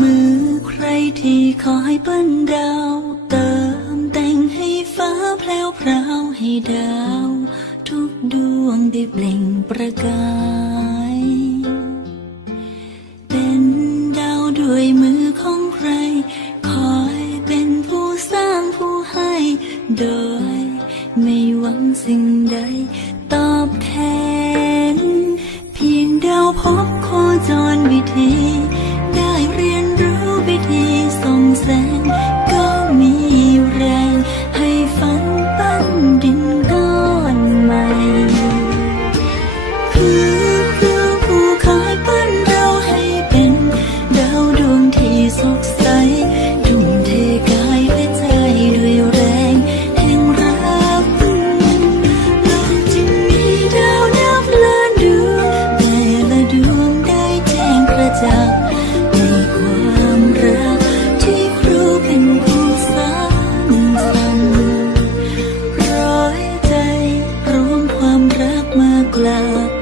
มือใครที่คอยปั้นดาว เติมแต่งให้ฟ้าแพลวพราวให้ดาว ทุกดวงได้เปล่งประกาย เป็นดาวด้วยมือ สิ่งใดตอบแทน เพียงดาวพบโคจรวิธี ได้เรียนรู้วิธีส่งแสง cloud